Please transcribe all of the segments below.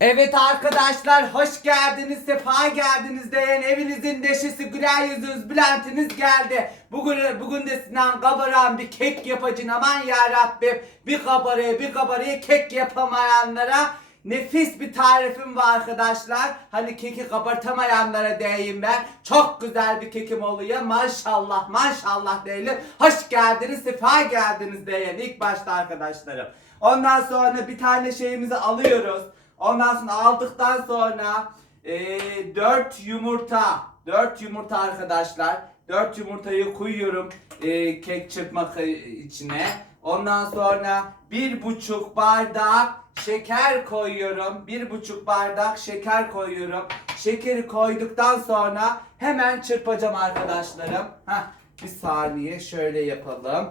Evet arkadaşlar hoş geldiniz, sefa geldiniz diyen evinizin neşesi, güler yüzünüz, Bülent'iniz geldi. Bugün, bugün de Sinan kabaran bir kek yapacın aman ya Rabbim. Bir kabaraya bir kabaraya kek yapamayanlara nefis bir tarifim var arkadaşlar. Hani keki kabartamayanlara diyeyim ben. Çok güzel bir kekim oluyor maşallah maşallah diyelim. Hoş geldiniz, sefa geldiniz diyen ilk başta arkadaşlarım. Ondan sonra bir tane şeyimizi alıyoruz. Ondan sonra aldıktan sonra eee 4 yumurta. 4 yumurta arkadaşlar. 4 yumurtayı koyuyorum eee, kek çırpmak e, içine. Ondan sonra bir buçuk bardak şeker koyuyorum. Bir buçuk bardak şeker koyuyorum. Şekeri koyduktan sonra hemen çırpacağım arkadaşlarım. Heh, bir saniye şöyle yapalım.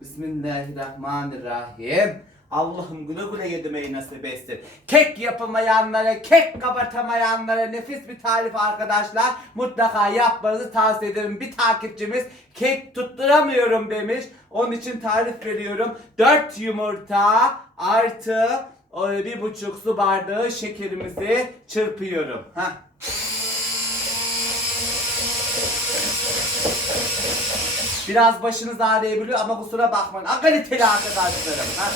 Bismillahirrahmanirrahim. Allah'ım güle güle yedirmeyi nasip etsin. Kek yapamayanlara, kek kabartamayanlara nefis bir tarif arkadaşlar. Mutlaka yapmanızı tavsiye ederim. Bir takipçimiz kek tutturamıyorum demiş. Onun için tarif veriyorum. 4 yumurta artı o, bir buçuk su bardağı şekerimizi çırpıyorum. Heh. Biraz başınız ağrıyabiliyor ama kusura bakmayın. Ha, Kaliteli arkadaşlarım. Ha?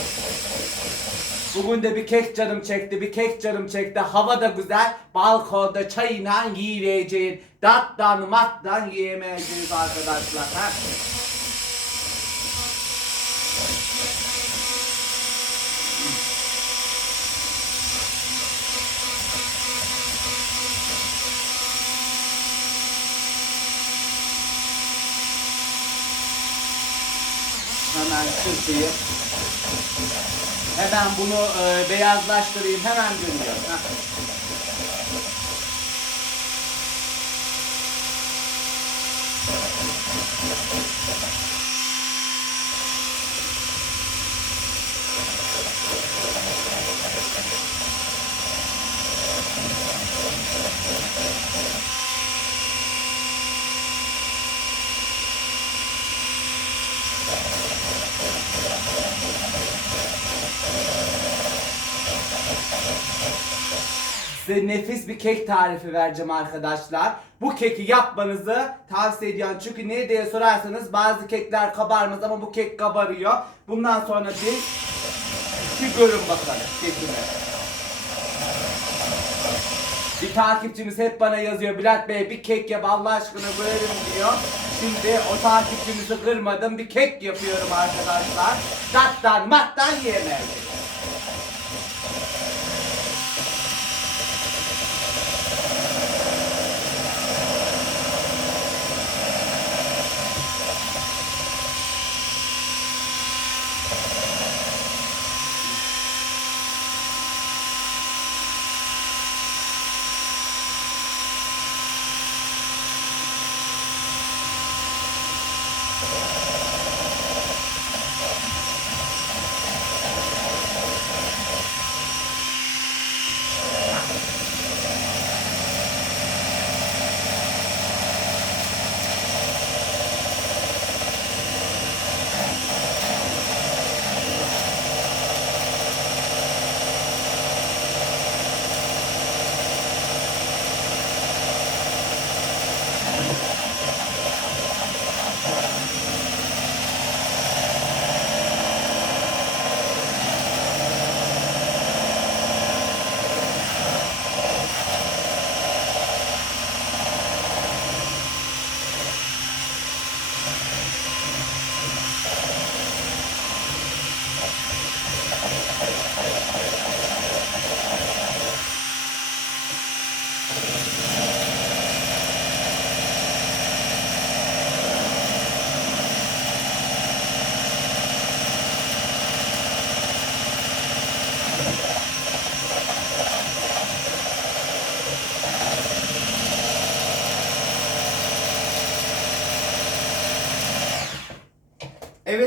Bugün de bir kek canım çekti, bir kek canım çekti. Hava da güzel. Balkonda çayla yiyeceğin. Dattan mattan yiyemeyeceğiz arkadaşlar. Ha? Hemen çırpayım. Hemen bunu e, beyazlaştırayım. Hemen dönüyorum. Heh. Size nefis bir kek tarifi vereceğim arkadaşlar. Bu keki yapmanızı tavsiye ediyorum. Çünkü niye diye sorarsanız bazı kekler kabarmaz ama bu kek kabarıyor. Bundan sonra bir, bir görün bakalım kekimi. Bir takipçimiz hep bana yazıyor Bülent Bey bir kek yap Allah aşkına bölerim diyor. Şimdi o takipçimizi kırmadım bir kek yapıyorum arkadaşlar. Tattan mattan yiyemezdik.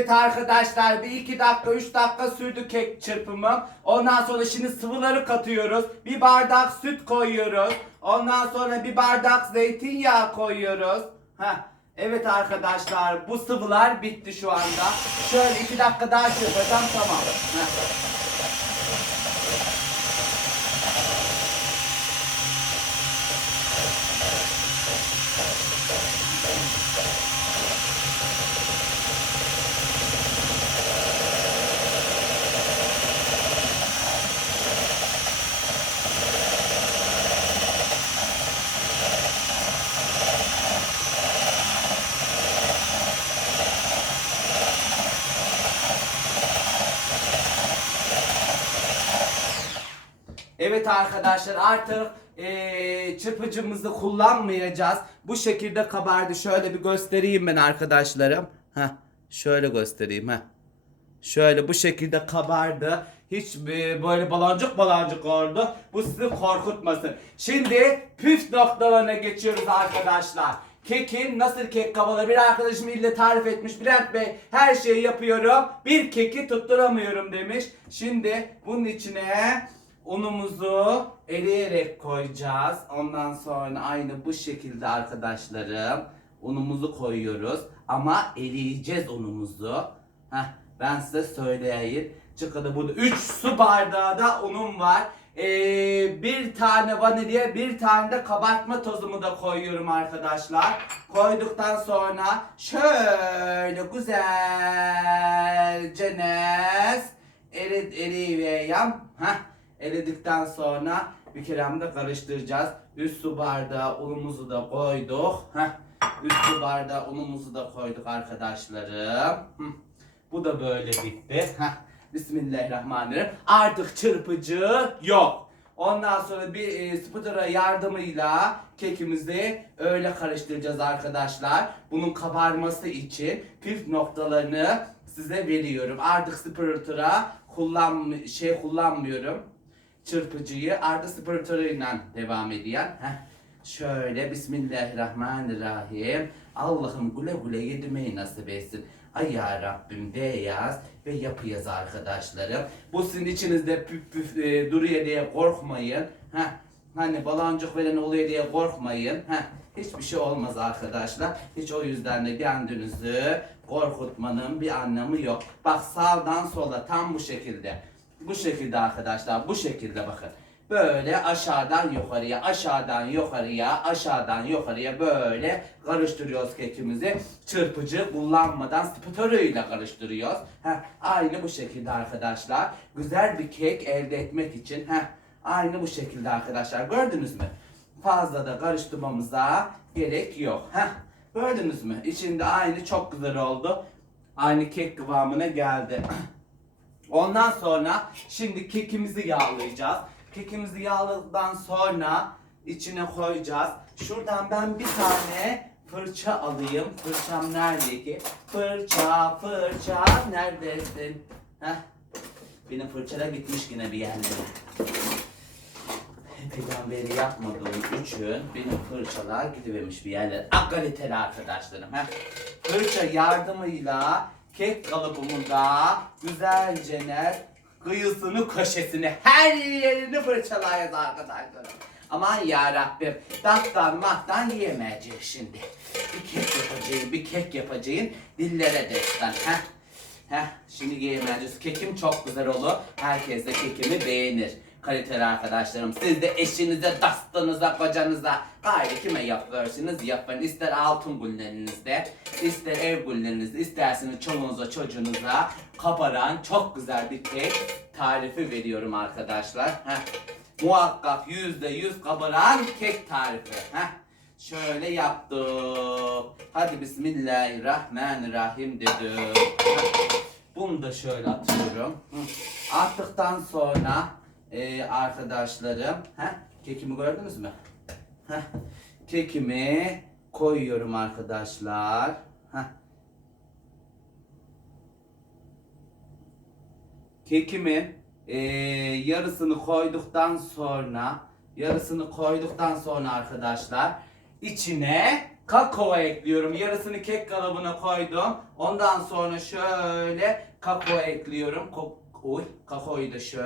Evet arkadaşlar bir iki dakika üç dakika sürdü kek çırpımı. Ondan sonra şimdi sıvıları katıyoruz. Bir bardak süt koyuyoruz. Ondan sonra bir bardak zeytinyağı koyuyoruz. Heh. Evet arkadaşlar bu sıvılar bitti şu anda. Şöyle iki dakika daha çırpacağım tamam. Heh. Evet arkadaşlar artık eee, çırpıcımızı kullanmayacağız. Bu şekilde kabardı. Şöyle bir göstereyim ben arkadaşlarım. Heh, şöyle göstereyim. Heh. Şöyle bu şekilde kabardı. Hiç e, böyle baloncuk baloncuk oldu. Bu sizi korkutmasın. Şimdi püf noktalarına geçiyoruz arkadaşlar. Kekin nasıl kek kabalı bir arkadaşım ille tarif etmiş. Bülent Bey her şeyi yapıyorum. Bir keki tutturamıyorum demiş. Şimdi bunun içine unumuzu eleyerek koyacağız. Ondan sonra aynı bu şekilde arkadaşlarım unumuzu koyuyoruz. Ama eleyeceğiz unumuzu. Heh, ben size söyleyeyim. Çıkıda burada 3 su bardağı da unum var. Ee, bir tane vanilya, bir tane de kabartma tozumu da koyuyorum arkadaşlar. Koyduktan sonra şöyle güzelce nes eri, eriyeceğim. Heh, eridikten sonra bir kerem de karıştıracağız. Üst su bardağı unumuzu da koyduk. Heh, üst su bardağı unumuzu da koyduk arkadaşlarım. Bu da böyle bitti. Heh. Bismillahirrahmanirrahim. Artık çırpıcı yok. Ondan sonra bir e, spatula yardımıyla kekimizi öyle karıştıracağız arkadaşlar. Bunun kabarması için püf noktalarını size veriyorum. Artık spatula kullan şey kullanmıyorum. Çırpıcıyı artık spatula ile devam ediyor. Heh. Şöyle Bismillahirrahmanirrahim. Allah'ım güle güle yedirmeyi nasip etsin. Ay ya Rabbim beyaz ve yapıyız arkadaşlarım. Bu sizin içinizde püf püf e, duruyor diye korkmayın. Heh. Hani balancık veren oluyor diye korkmayın. Heh. Hiçbir şey olmaz arkadaşlar. Hiç o yüzden de kendinizi korkutmanın bir anlamı yok. Bak sağdan sola tam bu şekilde. Bu şekilde arkadaşlar. Bu şekilde bakın. Böyle aşağıdan yukarıya, aşağıdan yukarıya, aşağıdan yukarıya böyle karıştırıyoruz kekimizi. Çırpıcı kullanmadan spatula ile karıştırıyoruz. Heh, aynı bu şekilde arkadaşlar. Güzel bir kek elde etmek için heh, aynı bu şekilde arkadaşlar. Gördünüz mü? Fazla da karıştırmamıza gerek yok. Heh, gördünüz mü? İçinde aynı çok güzel oldu. Aynı kek kıvamına geldi. Ondan sonra şimdi kekimizi yağlayacağız. Kekimizi yağladıktan sonra içine koyacağız. Şuradan ben bir tane fırça alayım. Fırçam nerede ki? Fırça, fırça neredesin? Heh. Benim fırçada gitmiş yine bir yerlere. Epeyden beri yapmadığım için benim fırçalar gidivermiş bir yerlere. Akaliteli arkadaşlarım. Heh. Fırça yardımıyla kek kalıbımında güzelce ne kıyısını köşesini her yerini fırçalayız arkadaşlar. Aman ya Rabbim daktan mahtan yiyemeyecek şimdi. Bir kek yapacağım, bir kek yapacağım. Dillere destan. Heh. Heh, şimdi yiyemeyeceğiz. Kekim çok güzel olur. Herkes de kekimi beğenir. Kaliteli arkadaşlarım. Siz de eşinize, dastınıza, kocanıza gayri kime yapıyorsunuz yapın. İster altın günlerinizde, ister ev günlerinizde, isterseniz çoluğunuza, çocuğunuza kabaran çok güzel bir kek tarifi veriyorum arkadaşlar. Heh. Muhakkak yüzde yüz kabaran kek tarifi. Heh. Şöyle yaptık. Hadi Bismillahirrahmanirrahim dedim. Bunu da şöyle atıyorum. Attıktan sonra e, arkadaşlarım, heh, kekimi gördünüz mü? Heh, kekimi koyuyorum arkadaşlar. Heh. Kekimin e, yarısını koyduktan sonra yarısını koyduktan sonra arkadaşlar içine kakao ekliyorum. Yarısını kek kalıbına koydum. Ondan sonra şöyle kakao ekliyorum. Oy, kakaoyu da şöyle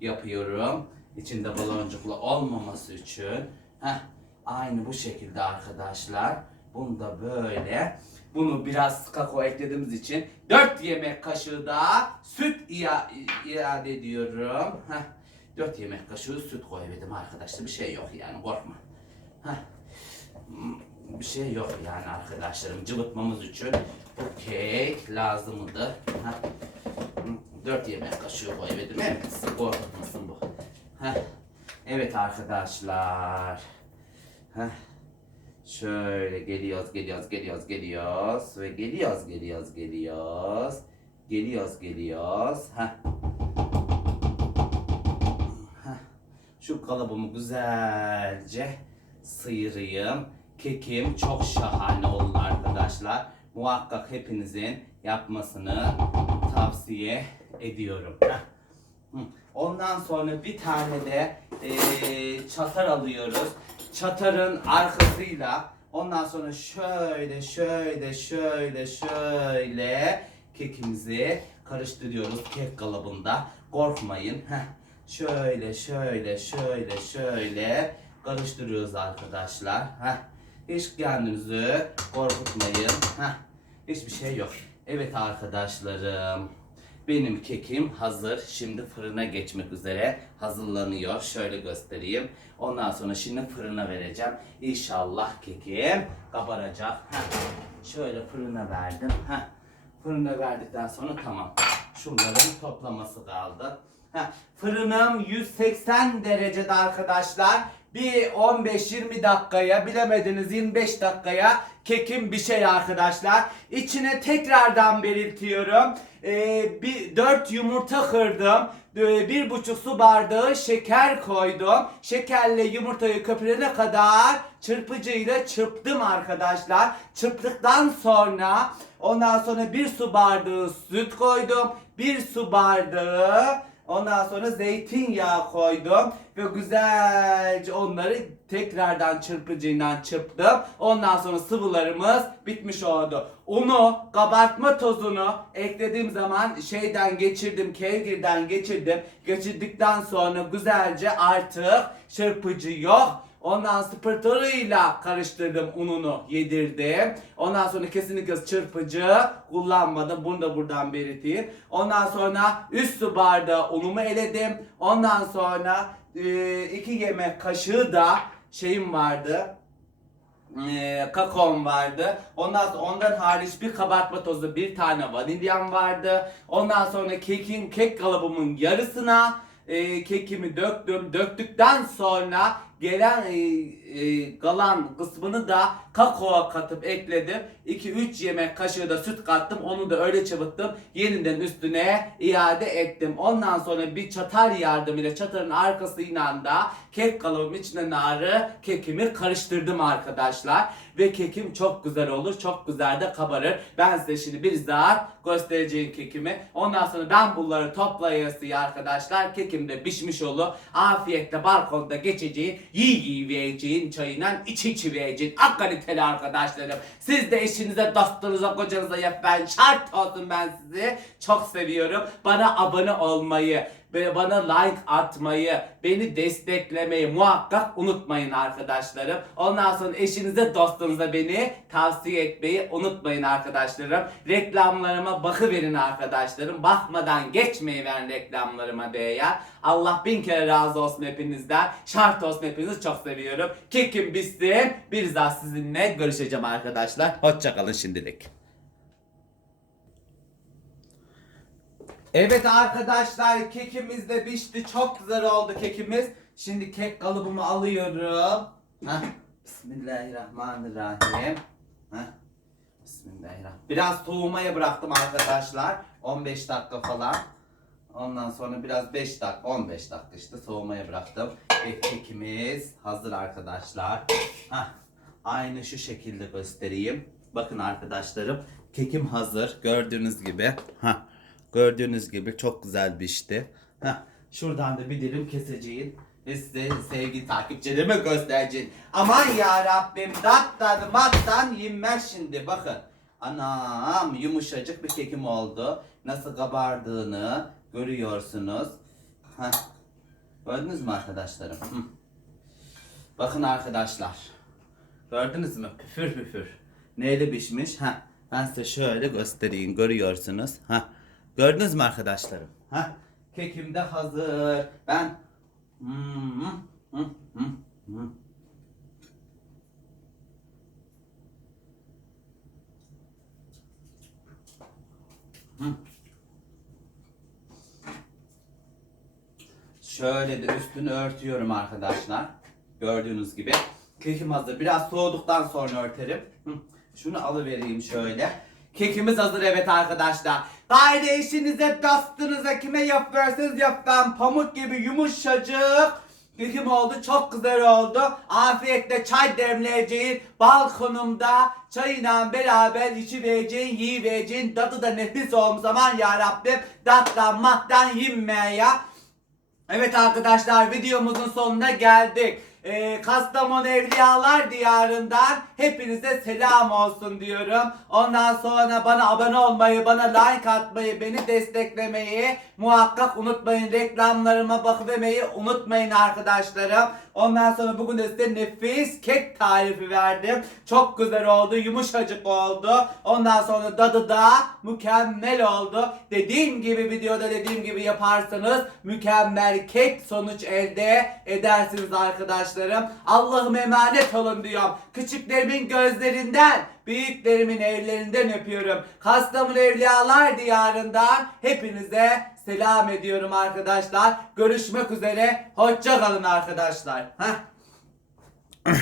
yapıyorum. İçinde baloncuklu olmaması için. Heh, aynı bu şekilde arkadaşlar. Bunu da böyle. Bunu biraz kakao eklediğimiz için 4 yemek kaşığı da süt ia- iade ediyorum. Heh, 4 yemek kaşığı süt koymadım arkadaşlar. Bir şey yok yani korkma. Heh. Bir şey yok yani arkadaşlarım. Cıvıtmamız için kek lazımdı. Hmm, 4 yemek kaşığı koymadım. Evet, sizi korkutmasın bu. Heh. Evet arkadaşlar. Heh. Şöyle geliyoruz, geliyoruz, geliyoruz, geliyoruz ve geliyoruz, geliyoruz, geliyoruz. Geliyoruz, geliyoruz. Heh. Şu kalıbımı güzelce sıyırayım. Kekim çok şahane olur arkadaşlar. Muhakkak hepinizin yapmasını tavsiye ediyorum. Ondan sonra bir tane de eee, çatar alıyoruz. Çatarın arkasıyla ondan sonra şöyle şöyle şöyle şöyle kekimizi karıştırıyoruz kek kalıbında. Korkmayın. Heh. Şöyle şöyle şöyle şöyle karıştırıyoruz arkadaşlar. Heh. Hiç kendinizi korkutmayın. Heh. Hiçbir şey yok. Evet arkadaşlarım. Benim kekim hazır. Şimdi fırına geçmek üzere hazırlanıyor. Şöyle göstereyim. Ondan sonra şimdi fırına vereceğim. İnşallah kekim kabaracak. Heh. Şöyle fırına verdim. Heh. Fırına verdikten sonra tamam. Şunların toplaması kaldı. Heh. Fırınım 180 derecede arkadaşlar. Bir 15-20 dakikaya bilemediniz 25 dakikaya kekim bir şey arkadaşlar. İçine tekrardan belirtiyorum. Ee, bir 4 yumurta kırdım. Ee, bir buçuk su bardağı şeker koydum. Şekerle yumurtayı köpürene kadar çırpıcıyla çırptım arkadaşlar. Çırptıktan sonra ondan sonra bir su bardağı süt koydum. Bir su bardağı Ondan sonra zeytinyağı koydum ve güzelce onları tekrardan çırpıcıyla çırptım. Ondan sonra sıvılarımız bitmiş oldu. Unu, kabartma tozunu eklediğim zaman şeyden geçirdim, kevgirden geçirdim. Geçirdikten sonra güzelce artık çırpıcı yok. Ondan spırtırıyla karıştırdım ununu yedirdim. Ondan sonra kesinlikle çırpıcı kullanmadım. Bunu da buradan belirteyim. Ondan sonra üst su bardağı unumu eledim. Ondan sonra e, iki yemek kaşığı da şeyim vardı e, kakaom vardı. Ondan sonra ondan hariç bir kabartma tozu, bir tane vanilyam vardı. Ondan sonra kekin kek kalıbımın yarısına e, kekimi döktüm. Döktükten sonra gelen e, e, kalan kısmını da kakao katıp ekledim. 2-3 yemek kaşığı da süt kattım. Onu da öyle çabıttım. Yeniden üstüne iade ettim. Ondan sonra bir çatal yardımıyla çatalın arkasıyla da kek kalıbım içine narı kekimi karıştırdım arkadaşlar. Ve kekim çok güzel olur. Çok güzel de kabarır. Ben size şimdi bir zat göstereceğim kekimi. Ondan sonra ben bunları toplayasıya arkadaşlar. Kekim de pişmiş olur. Afiyetle balkonda geçeceğin, yiyi yiyi vereceğin çayından iç içi vereceğin. Ak kaliteli arkadaşlarım. Siz de eşinize, dostunuza, kocanıza yapın. Şart olsun ben sizi. Çok seviyorum. Bana abone olmayı, ve bana like atmayı, beni desteklemeyi muhakkak unutmayın arkadaşlarım. Ondan sonra eşinize, dostunuza beni tavsiye etmeyi unutmayın arkadaşlarım. Reklamlarıma bakıverin arkadaşlarım. Bakmadan geçmeyin ben reklamlarıma değer. Allah bin kere razı olsun hepinizden. Şart olsun hepinizi çok seviyorum. Kekim bitsin. Bir daha sizinle görüşeceğim arkadaşlar. Hoşçakalın şimdilik. Evet arkadaşlar kekimiz de pişti. Çok güzel oldu kekimiz. Şimdi kek kalıbımı alıyorum. Heh. Bismillahirrahmanirrahim. Heh. Bismillahirrahmanirrahim. Biraz soğumaya bıraktım arkadaşlar. 15 dakika falan. Ondan sonra biraz 5 dakika, 15 dakika işte soğumaya bıraktım. Ve kekimiz hazır arkadaşlar. Heh. Aynı şu şekilde göstereyim. Bakın arkadaşlarım. Kekim hazır. Gördüğünüz gibi. Heh. Gördüğünüz gibi çok güzel pişti. Heh, şuradan da bir dilim keseceğim. Ve size sevgili takipçilerime göstereceğim. Aman ya Rabbim dattan mattan yenmez şimdi bakın. Anam yumuşacık bir kekim oldu. Nasıl kabardığını görüyorsunuz. Heh. Gördünüz mü arkadaşlarım? Bakın arkadaşlar. Gördünüz mü? Püfür püfür. Neyle pişmiş? Ha. Ben size şöyle göstereyim. Görüyorsunuz. Ha. Gördünüz mü arkadaşlarım? Ha? Kekim de hazır. Ben. Şöyle de üstünü örtüyorum arkadaşlar. Gördüğünüz gibi. Kekim hazır. Biraz soğuduktan sonra örterim. Şunu alıvereyim şöyle. Kekimiz hazır evet arkadaşlar. Haydi eşinize, dostunuza kime yapıyorsanız yapın. Pamuk gibi yumuşacık kekim oldu. Çok güzel oldu. Afiyetle çay demleyeceğin balkonumda çayla beraber içivereceğin, yiyivereceğin tadı da nefis olmuş aman ya Rabbim. Dattan mattan yinmeye. Evet arkadaşlar videomuzun sonuna geldik. Ee, Kastamonu Evliyalar Diyarı'ndan hepinize selam olsun diyorum. Ondan sonra bana abone olmayı, bana like atmayı, beni desteklemeyi muhakkak unutmayın. Reklamlarıma bakıvermeyi unutmayın arkadaşlarım. Ondan sonra bugün de size nefis kek tarifi verdim. Çok güzel oldu, yumuşacık oldu. Ondan sonra tadı da mükemmel oldu. Dediğim gibi videoda dediğim gibi yaparsanız mükemmel kek sonuç elde edersiniz arkadaşlarım. Allah'ım emanet olun diyorum. Küçüklerimin gözlerinden, büyüklerimin ellerinden öpüyorum. Kastamonu Evliyalar Diyarı'ndan hepinize selam ediyorum arkadaşlar. Görüşmek üzere. Hoşça kalın arkadaşlar. Heh.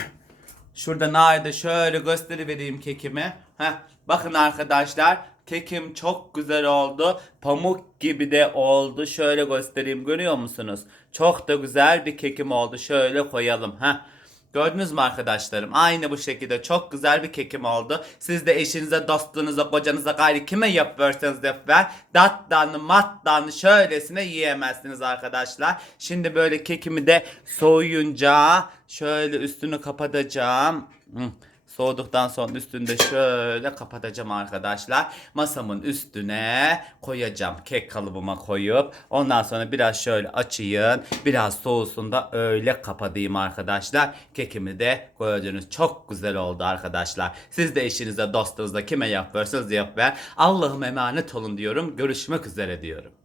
Şurada nerede şöyle gösterivereyim kekimi. Heh, bakın arkadaşlar kekim çok güzel oldu. Pamuk gibi de oldu. Şöyle göstereyim görüyor musunuz? Çok da güzel bir kekim oldu. Şöyle koyalım. Heh. Gördünüz mü arkadaşlarım? Aynı bu şekilde çok güzel bir kekim oldu. Siz de eşinize, dostunuza, kocanıza gayri kime yapıyorsanız yapın. Dattan, mattan şöylesine yiyemezsiniz arkadaşlar. Şimdi böyle kekimi de soğuyunca şöyle üstünü kapatacağım. Hı. Soğuduktan sonra üstünde şöyle kapatacağım arkadaşlar. Masamın üstüne koyacağım. Kek kalıbıma koyup ondan sonra biraz şöyle açayım. Biraz soğusun da öyle kapatayım arkadaşlar. Kekimi de gördünüz. Çok güzel oldu arkadaşlar. Siz de eşinize, dostunuza kime yapıyorsanız yapın. Allah'ım emanet olun diyorum. Görüşmek üzere diyorum.